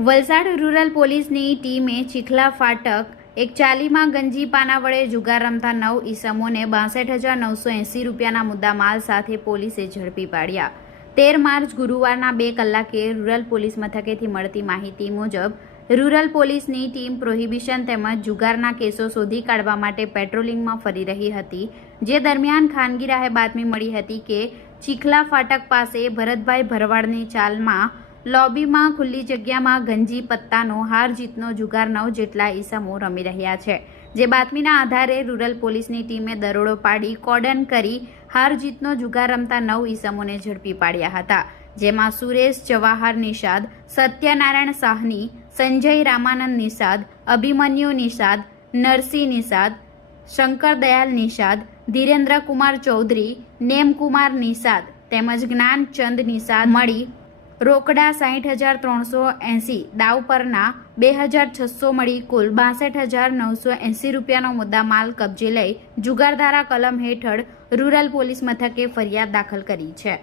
Valsad rural પોલીસની ટીમે ચીખલા ફાટક એક ચાલીમાં ગંજીપાના વડે જુગાર રમતા નવ ઈસમોને બાસઠ હજાર નવસો એંસી રૂપિયાના મુદ્દામાલ સાથે પોલીસે ઝડપી પાડ્યા. તેર માર્ચ ગુરુવારના બે કલાકે રૂરલ પોલીસ મથકેથી મળતી માહિતી મુજબ, રૂરલ પોલીસની ટીમ પ્રોહિબિશન તેમજ જુગારના કેસો શોધી કાઢવા માટે પેટ્રોલિંગમાં ફરી રહી હતી, જે દરમિયાન ખાનગી રાહે બાતમી મળી હતી કે, ચીખલા ફાટક પાસે ભરતભાઈ ભરવાડની ચાલમાં લોબીમાં ખુલ્લી જગ્યામાં ગંજી પત્તાનો હાર જીતનો જુગાર નવ જેટલા ઈસમો રમી રહ્યા છે. જે બાતમીના આધારે રૂરલ પોલીસની ટીમે દરોડો પાડી કોર્ડન કરી હાર જીતનો જુગાર રમતા નવ ઈસમોને ઝડપી પાડ્યા હતા. જેમાં સુરેશ જવાહર નિષાદ, સત્યનારાયણ સાહની, સંજય રામાનંદ નિષાદ, અભિમન્યુ નિષાદ, નરસિંહ નિષાદ શંકરદયાલ નિષાદ, ધીરેન્દ્રકુમાર ચૌધરી, નેમકુમાર નિષાદ તેમજ જ્ઞાનચંદ નિષાદ મળી રોકડા સાહીઠ હજાર ત્રણસો એંસી, દાવ પરના બે હજાર છસો મળી કુલ બાસઠ હજાર નવસો એંસી રૂપિયાનો મુદ્દા માલ કબજે લઈ જુગારધારા કલમ હેઠળ રૂરલ પોલીસ મથકે ફરિયાદ દાખલ કરી છે.